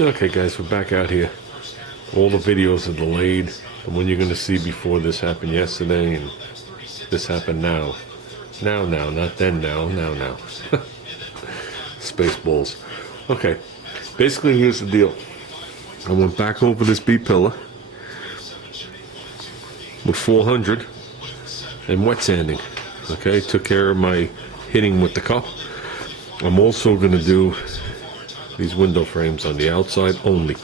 Okay guys, we're back out here. All the videos are delayed. The one you're going to see before this happened yesterday, and this happened now. Now, not then, now. Spaceballs. Okay, basically here's the deal. I went back over this B-pillar with 400 and wet sanding. Okay, took care of my hitting with the cup. I'm also going to do these window frames on the outside only.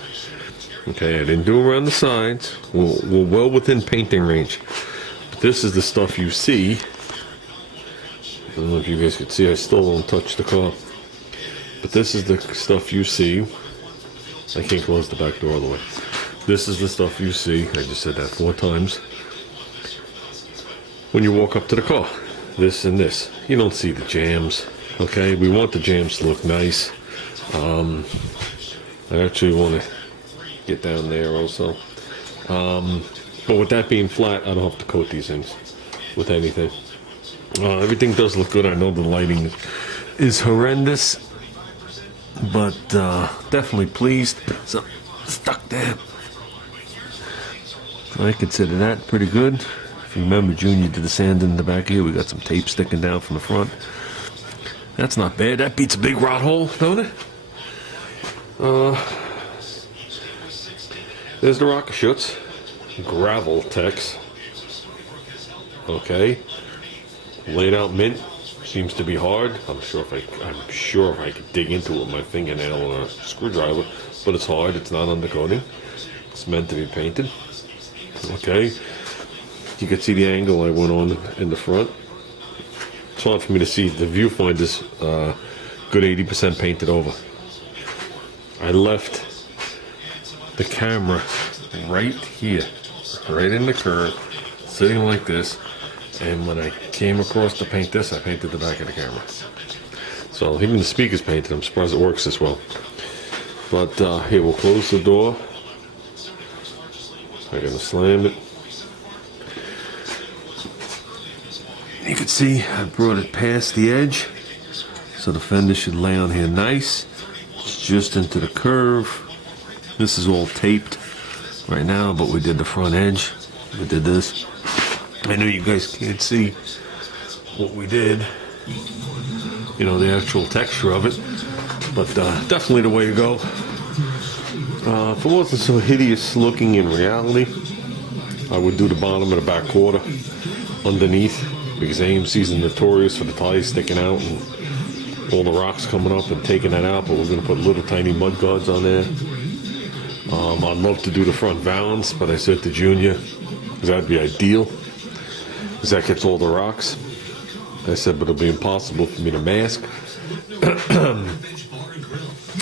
Okay, I didn't do around the sides. We're well within painting range. But this is the stuff you see. I don't know if you guys can see, I still don't touch the car. But this is the stuff you see. I can't close the back door all the way. This is the stuff you see. I just said that 4 times. When you walk up to the car, this and this. You don't see the jams. Okay, we want the jams to look nice. I actually want to get down there also. But with that being flat, I don't have to coat these in with anything. Everything does look good. I know the lighting is horrendous, but definitely pleased. So, stuck there. I consider that pretty good. If you remember, Junior did the sanding in the back here. We got some tape sticking down from the front. That's not bad. That beats a big rot hole, don't it? There's the rocket chutes. Gravel Tex. Okay. Laid out mint. Seems to be hard. I'm sure if I could dig into it with my fingernail or a screwdriver, but it's hard. It's not undercoating. It's meant to be painted. Okay. You can see the angle I went on in the front. It's hard for me to see. The viewfinder's good 80% painted over. I left the camera right here, right in the curve, sitting like this, and when I came across to paint this, I painted the back of the camera. So even the speaker's painted. I'm surprised it works this well. But here, we'll close the door. I'm gonna slam it. You can see I brought it past the edge, so the fender should lay on here nice. It's just into the curve. This is all taped right now, but we did the front edge. We did this. I know you guys can't see what we did, you know, the actual texture of it, but definitely the way to go. If it wasn't so hideous looking in reality, I would do the bottom of the back quarter underneath, because AMC's notorious for the ties sticking out and all the rocks coming up and taking that out, but we're going to put little tiny mud guards on there. I'd love to do the front valance, but I said to Junior, because that'd be ideal, because that gets all the rocks. I said, but it'll be impossible for me to mask.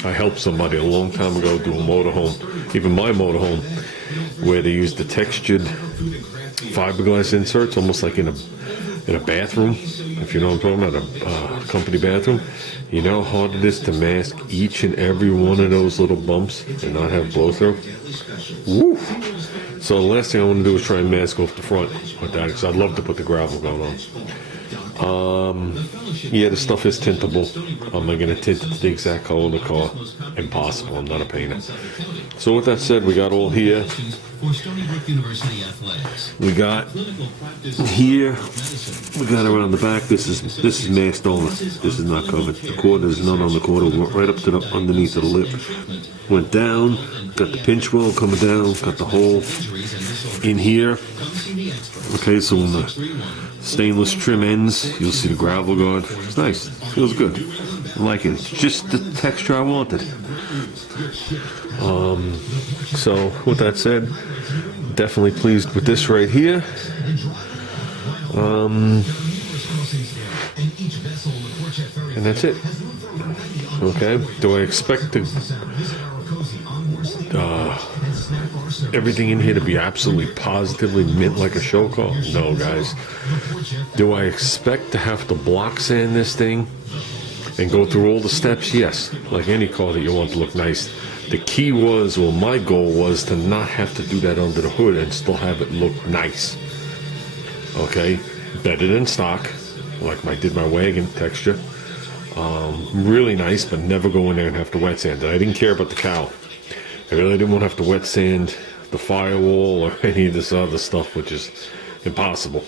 I helped somebody a long time ago do a motorhome, even my motorhome, where they used the textured fiberglass inserts, almost like in a bathroom, if you know what I'm talking about, a company bathroom. You know how hard it is to mask each and every one of those little bumps and not have blow through? Woo! So the last thing I want to do is try and mask off the front with that, because I'd love to put the gravel gun on. Yeah, the stuff is tintable. I'm not going to tint it to the exact color of the car. Impossible. I'm not a painter. So with that said, we got all here. We got here. We got around the back. This is masked over. This is not covered. The quarter is not on the quarter. Went right up to the underneath of the lip. Went down. Got the pinch well coming down. Got the hole in here. Okay, so when the stainless trim ends, you'll see the gravel guard. It's nice. Feels good. I like it. It's just the texture I wanted. So with that said, definitely pleased with this right here. And that's it. Okay. Do I expect everything in here to be absolutely positively mint like a show car? No, guys. Do I expect to have to block sand this thing and go through all the steps? Yes, like any car that you want to look nice. The key was, well, my goal was to not have to do that under the hood and still have it look nice. Okay, better than stock, like I did my wagon texture. Really nice, but never go in there and have to wet sand it. I didn't care about the cowl. I really didn't want to have to wet sand the firewall or any of this other stuff, which is impossible.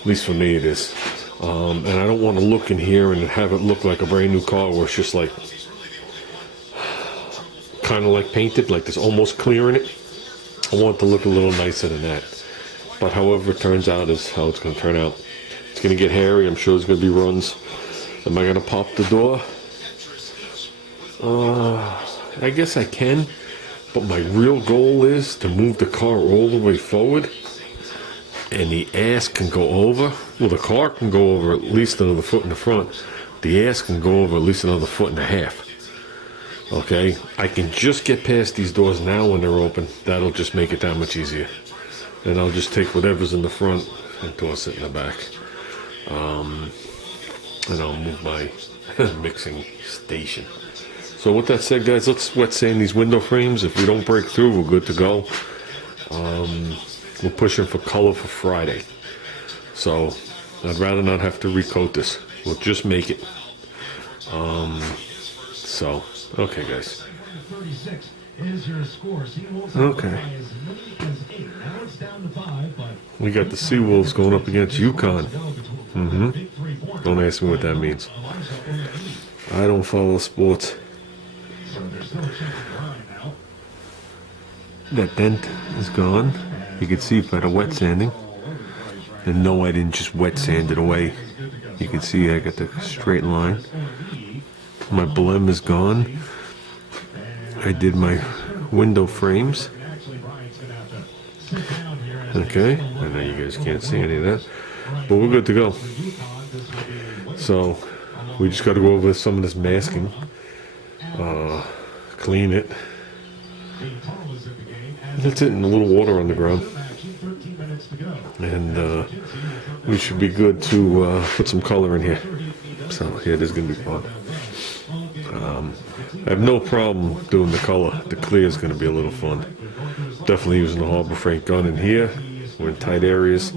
At least for me it is. And I don't want to look in here and have it look like a brand new car where it's just like kind of like painted, like there's almost clear in it. I want it to look a little nicer than that. But however it turns out is how it's going to turn out. It's going to get hairy. I'm sure there's going to be runs. Am I going to pop the door? I guess I can. But my real goal is to move the car all the way forward. And the ass can go over. Well, the car can go over at least another foot in the front. The ass can go over at least another foot and a half. Okay? I can just get past these doors now when they're open. That'll just make it that much easier. And I'll just take whatever's in the front and toss it in the back. And I'll move my mixing station. So with that said, guys, let's wet sand these window frames. If we don't break through, we're good to go. We're pushing for color for Friday. So I'd rather not have to recoat this. We'll just make it. So, okay, guys. Okay. We got the Seawolves going up against UConn. Don't ask me what that means. I don't follow sports. That dent is gone. You can see by the wet sanding. And no, I didn't just wet sand it away. You can see I got the straight line. My blem is gone. I did my window frames. Okay, I know you guys can't see any of that, but we're good to go. So we just got to go over some of this masking, clean it. That's it, and a little water on the ground. And we should be good to put some color in here. So yeah, this is going to be fun. I have no problem doing the color. The clear is going to be a little fun. Definitely using the Harbor Freight gun in here. We're in tight areas.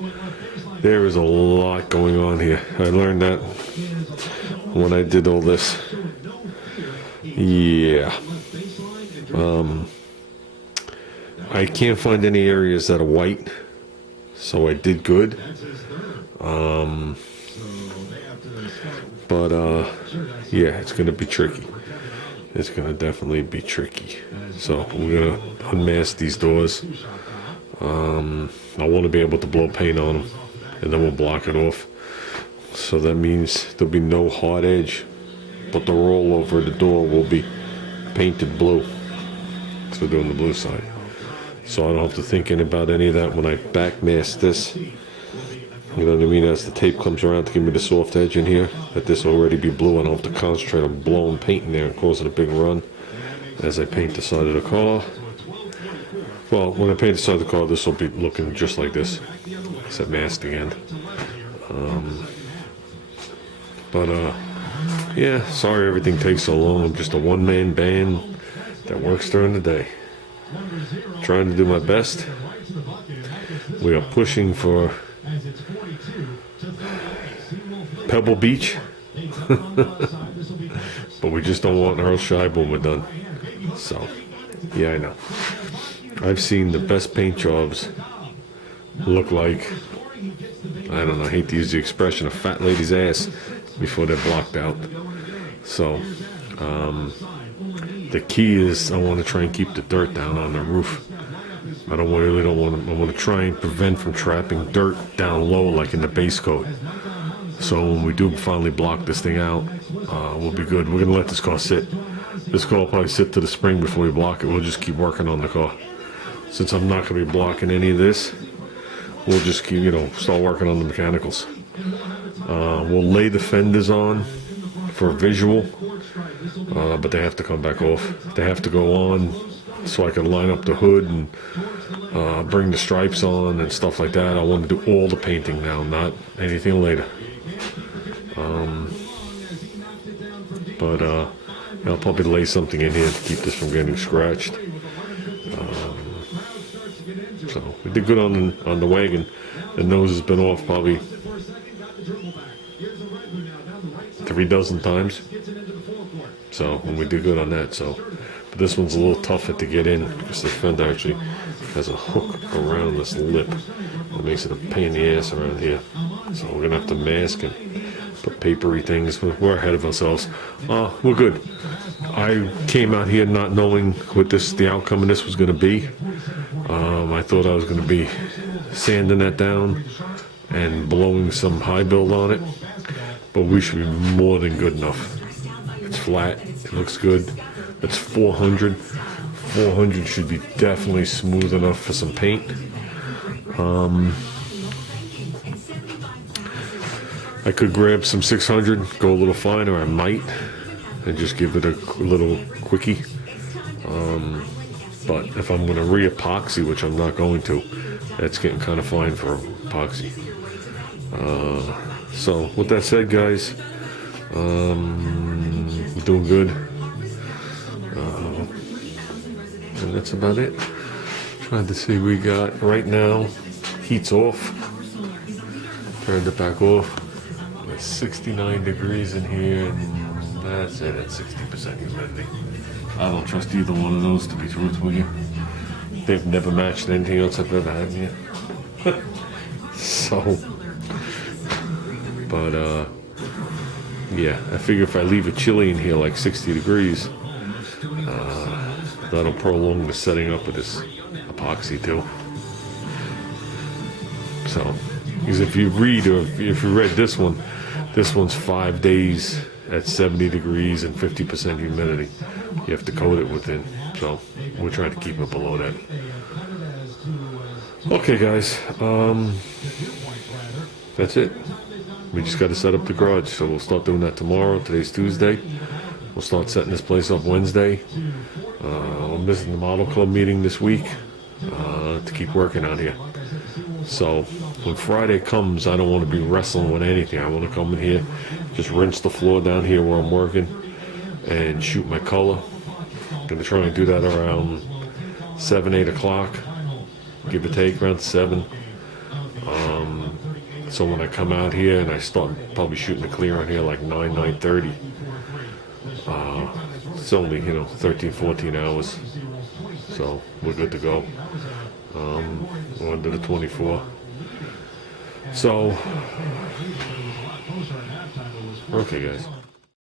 There is a lot going on here. I learned that when I did all this. Yeah. I can't find any areas that are white, so I did good. But yeah, it's going to be tricky. It's going to definitely be tricky. So we're going to unmask these doors. I want to be able to blow paint on them, and then we'll block it off. So that means there'll be no hard edge, but the roll over the door will be painted blue. So we're doing the blue side. So I don't have to think about any of that when I back mask this. You know what I mean? As the tape comes around to give me the soft edge in here, that this already be blue. I don't have to concentrate on blowing paint in there and causing a big run as I paint the side of the car. Well, when I paint the side of the car, this will be looking just like this. Except masked again. Yeah, sorry everything takes so long. I'm just a one-man band that works during the day. Trying to do my best. We are pushing for Pebble Beach. But we just don't want Earl Scheib when we're done. So, yeah, I know. I've seen the best paint jobs look like, I don't know, I hate to use the expression, a fat lady's ass before they're blocked out. So, the key is I want to try and keep the dirt down on the roof. I want to try and prevent from trapping dirt down low like in the base coat. So when we do finally block this thing out, we'll be good. We're going to let this car sit. This car will probably sit to the spring before we block it. We'll just keep working on the car. Since I'm not going to be blocking any of this, we'll just keep, start working on the mechanicals. We'll lay the fenders on for visual, but they have to come back off. They have to go on so I can line up the hood and bring the stripes on and stuff like that. I want to do all the painting now, not anything later. I'll probably lay something in here to keep this from getting scratched. So we did good on the wagon. The nose has been off probably 3 dozen times. So we did good on that. So But this one's a little tougher to get in because the fender actually has a hook around this lip. It makes it a pain in the ass around here. So we're gonna have to mask and put papery things. We're ahead of ourselves. We're good. I came out here not knowing what the outcome of this was gonna be. I thought I was gonna be sanding that down and blowing some high build on it, but we should be more than good enough. It's flat, it looks good. It's 400. 400 should be definitely smooth enough for some paint. I could grab some 600, go a little finer, I might, and just give it a little quickie. But if I'm going to re-epoxy, which I'm not going to, that's getting kind of fine for epoxy. So with that said, guys, we're doing good. And that's about it. Trying to see, we got right now, heat's off. Turned it back off. It's 69 degrees in here, and that's it at 60% humidity. I don't trust either one of those, to be truthful with you. They've never matched anything else I've ever had in here. So, but yeah, I figure if I leave it chilly in here like 60 degrees, that'll prolong the setting up of this epoxy too. So, because if you read, or if you read this one's 5 days at 70 degrees and 50% humidity. You have to coat it within. So we're trying to keep it below that. Okay, guys. That's it. We just got to set up the garage, so we'll start doing that tomorrow. Today's Tuesday. We'll start setting this place up Wednesday. I'm missing the model club meeting this week to keep working on here. So when Friday comes, I don't want to be wrestling with anything. I want to come in here, just rinse the floor down here where I'm working, and shoot my color. I'm going to try and do that around 7, 8 o'clock, give or take, around 7. So when I come out here and I start probably shooting the clear on here like 9, 9:30, it's only, 13, 14 hours. So we're good to go. We're under the 24. So, okay, guys.